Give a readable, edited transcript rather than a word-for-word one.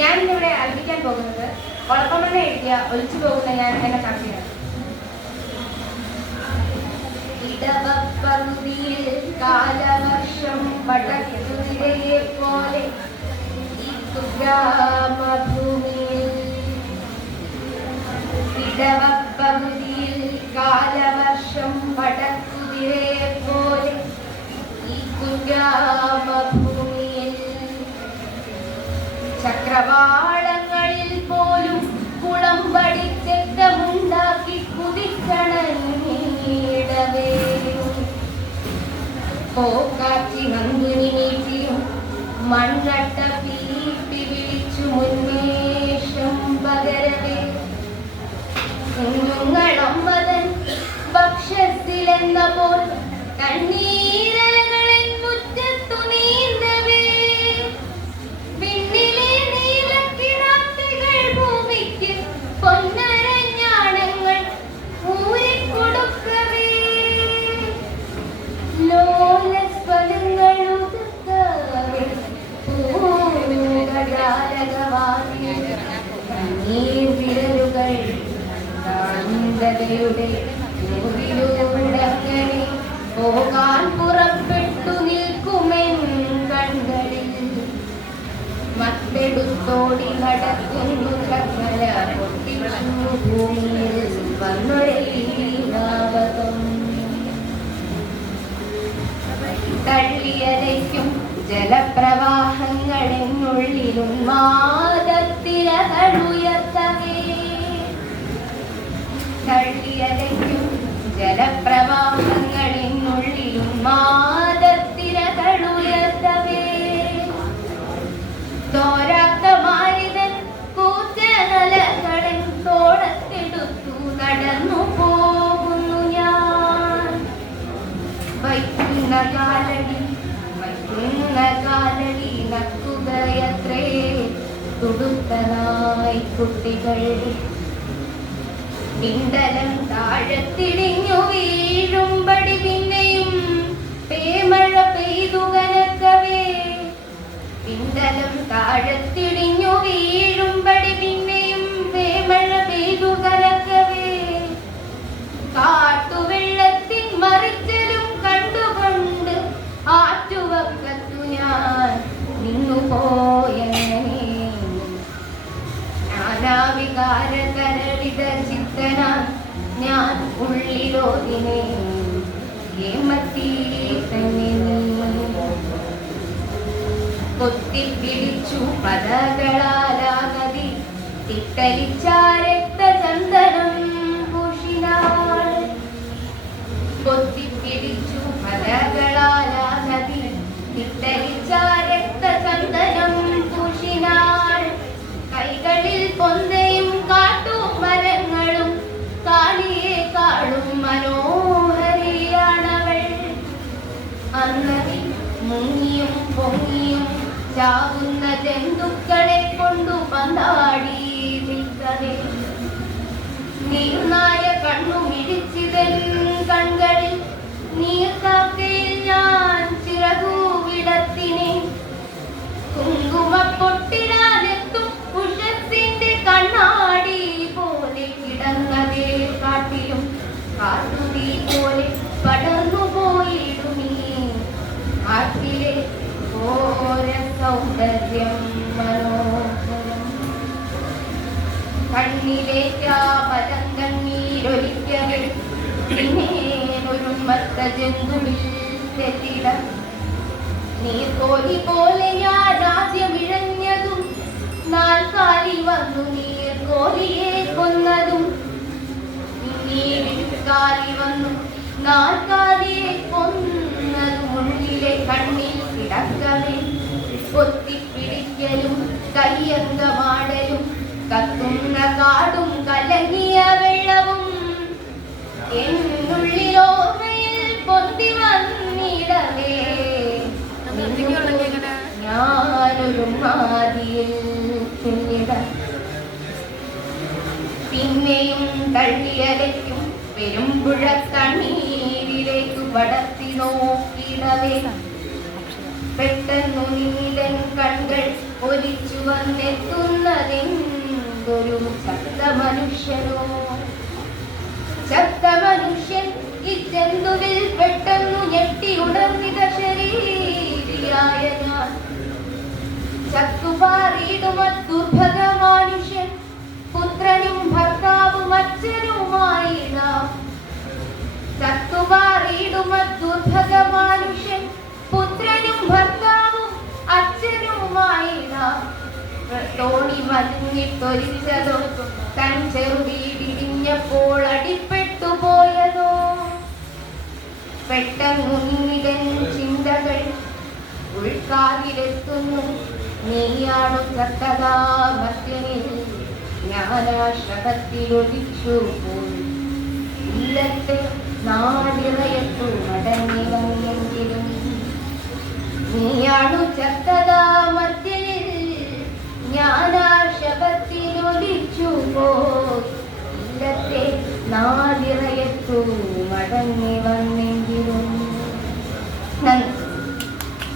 ഞാൻ ഇന്നിവിടെ ആരംഭിക്കാൻ പോകുന്നത് കുഴപ്പമെന്ന് എഴുതിയ ഒലിച്ചു പോകുന്ന ഞാൻ എന്ന കവിതയാണ്. ഇടവപ്പകുതിയിൽ കാലവർഷം പടക്കുതിരയെ പോലെ ഈ കുഗ്രാമഭൂമിയിൽ, ഇടവപ്പകുതിയിൽ കാലവർഷം പടക്കുതിരയെ പോലെ ഈ കുഗ്രാമഭൂമിയിൽ, ചക്രവാളങ്ങളിൽ പോലും കുളമ്പടി ചെക്കമുണ്ടാക്കി കുതിച്ചണങ്ങിടവേ, പോക്കാച്ചി നന്ദിനി നീട്ടിയും മണ്ണട്ട പീപ്പി വിളിച്ചു മുന്നേഷം പകരവേ, കുഞ്ഞുങ്ങളമ്പതൻ ഭക്ഷത്തിലെന്ന പോൽ കണ്ണീരലകളിൽ മുറ്റത്തു നീന്തവേ, പിന്നിലെ നീലക്കിടാത്തികൾ ഭൂമിക്ക് പൊന്നരഞ്ഞാണങ്ങൾ ഊരിക്കൊടുക്കവേ, ലോലസ്വരങ്ങൾ ഉതുക്കവേ, വിരലുകൾ ശാന്തതയുടെ ൂരിലൂടങ്ങനെ പോകാൻ പുറപ്പെട്ടു നിൽക്കുമെൻ കണ്ണുകളിൽ, മത്തെടുത്തോടി നടക്കുന്നു ചങ്ങല പൊട്ടിച്ചു ഭൂമിയിൽ വന്നൊരേനാവകം, തള്ളിയലയ്ക്കും ജലപ്രവാഹങ്ങളെന്നുള്ളിലുന്മാദത്തിരകളുയർത്തവേ, തള്ളിയലയ്ക്കും ജലപ്രവാഹങ്ങളിനുള്ളിലുന്മാദത്തിരകളുയർത്തവേ, തോരാത്ത മാരിതൻ കൂറ്റനലകളെ തോളത്തെടുത്തു നടന്നു പോകുന്നു ഞാൻ, വയ്ക്കുന്ന കാലടി നക്കുകയത്രേ തുടുത്തനായി കുട്ടികൾ, പിണ്ടലം താഴത്തിടിഞ്ഞു വീഴുമ്പടി പിന്നെയും പേമഴ പെയ്തു കനക്കവേ, പിണ്ടലം താഴത്തിടിഞ്ഞു വീഴുമ്പടി പിന്നെയും പേമഴ പെയ്തു കനക്കവേ, കാട്ടുവെള്ളത്തിൻ മറിച്ചലും കണ്ടുകൊണ്ട് ആറ്റുവക്കത്തു ഞാൻ നിന്നുപോയങ്ങനെ, നാനാവികാരകരളിത ചിത്തനാൻ ഞാൻ ഉള്ളിലോതിനെ ഏമത്തീ തന്നെ കൊത്തിപ്പിടിച്ചു പദകളാലാനദി തിട്ടലിച്ച രക്തചന്ദനം പൂഷിനാൾ, കൊത്തിപ്പിടിച്ചു പദകളാലാനദി തിട്ടലിച്ച രക്തചന്ദനം പൂഷിനാൾ, കൈകളിൽ പൊന്തയും കാട്ടുമരങ്ങളും കാളിയേക്കാളും മനോഹരിയാണവൾ, അന്നതി മുങ്ങിയും പൊങ്ങിയും ചാവുന്ന ജന്തുക്കളെ കൊണ്ടു പന്താടി നിൽക്കവേ, നീർനായ കണ്ണു മിടിച്ചിതൻ കൺകളിൽ നീർക്കാക്കയിൽ ഞാൻ ചിറകു വിടത്തിനെ, കുങ്കുമപ്പൊട്ടിടാനെത്തും ഉഷത്തിന്റെ കണ്ണാടി പോലെ കിടന്നതേ കാട്ടിലും കാട്ടുതീ പോലെ പടർന്നു പോയിടുമീ ആറ്റിലെ ഓര സൗന്ദര്യം മനോഹരം, കണ്ണിലേക്കാ പദം കണ്ണീരൊലിക്കവേ, പിന്നേനൊരു മത്ത ജന്തുവിൽ തെറ്റിടം, നീർക്കോലി പോലെ ഞാൻ ആദ്യമിഴഞ്ഞതും നാൽക്കാലി വന്നു നീർക്കോലിയെ കൊന്നതും, പിന്നീട് വന്നു നാൽക്കാലിയെ കൊന്നതും, ഉള്ളിലെ കണ്ണിൽ കിടക്കവേ, ഒത്തിപ്പിടിക്കലും കയ്യങ്കമാടലും കത്തുന്ന കാടും കലങ്ങിയ വെള്ളവും എന്നുള്ളിലോർമ്മയിൽ പൊത്തി വന്നിടവേ, ഞാനൊരു മാതിയിൽ പിന്നെയും തള്ളിയലയ്ക്കും പെരുമ്പുഴ കണ്ണീരിലേക്കു പടർത്തി നോക്കിടവേ, പെട്ടെന്നു നീലൻ കൺകൾ ഒലിച്ചു വന്നെത്തുന്നതെന്തൊരു ചത്ത മനുഷ്യനോ. ചത്ത മനുഷ്യൻ ഈ ജന്തുവിൽ പെട്ടെന്നു ഞെട്ടി ഉണർന്നിത ശരീരിയായ ഞാൻ. ചത്തുപാറിയിടുമ ദുർഭഗ മനുഷ്യൻ പുത്രനും ഭർത്താവും അച്ഛനുമായി നാം. ചത്തുപാറിയിടുമ ദുർഭഗ മനുഷ്യൻ പുത്രനും ഭർത്താവും അച്ഛനുമായി നാം. തോണി മഞ്ഞിട്ടൊരിച്ചതോ തൻ ചെറുവീടിഞ്ഞപ്പോൾ അടിപ്പെട്ടു പോയതോ. പെട്ടെന്നുന്നിടൻ ചിന്തകൾ ഉൾക്കാതിലെത്തുന്നു. നീയാണു ചത്തതാ മർത്യനിൽ ജ്ഞാനാശ്രമത്തിലൊലിച്ചു പോയി. ഇല്ലത്തെ നാടിറയത്തു മടങ്ങി വന്നെങ്കിലും നീയാണു ചത്തതാ മർത്യനിൽ ജ്ഞാനാശ്രമത്തിലൊലിച്ചു പോയി. ഇല്ലത്തെ നാടിറയത്തു മടങ്ങി വന്നു.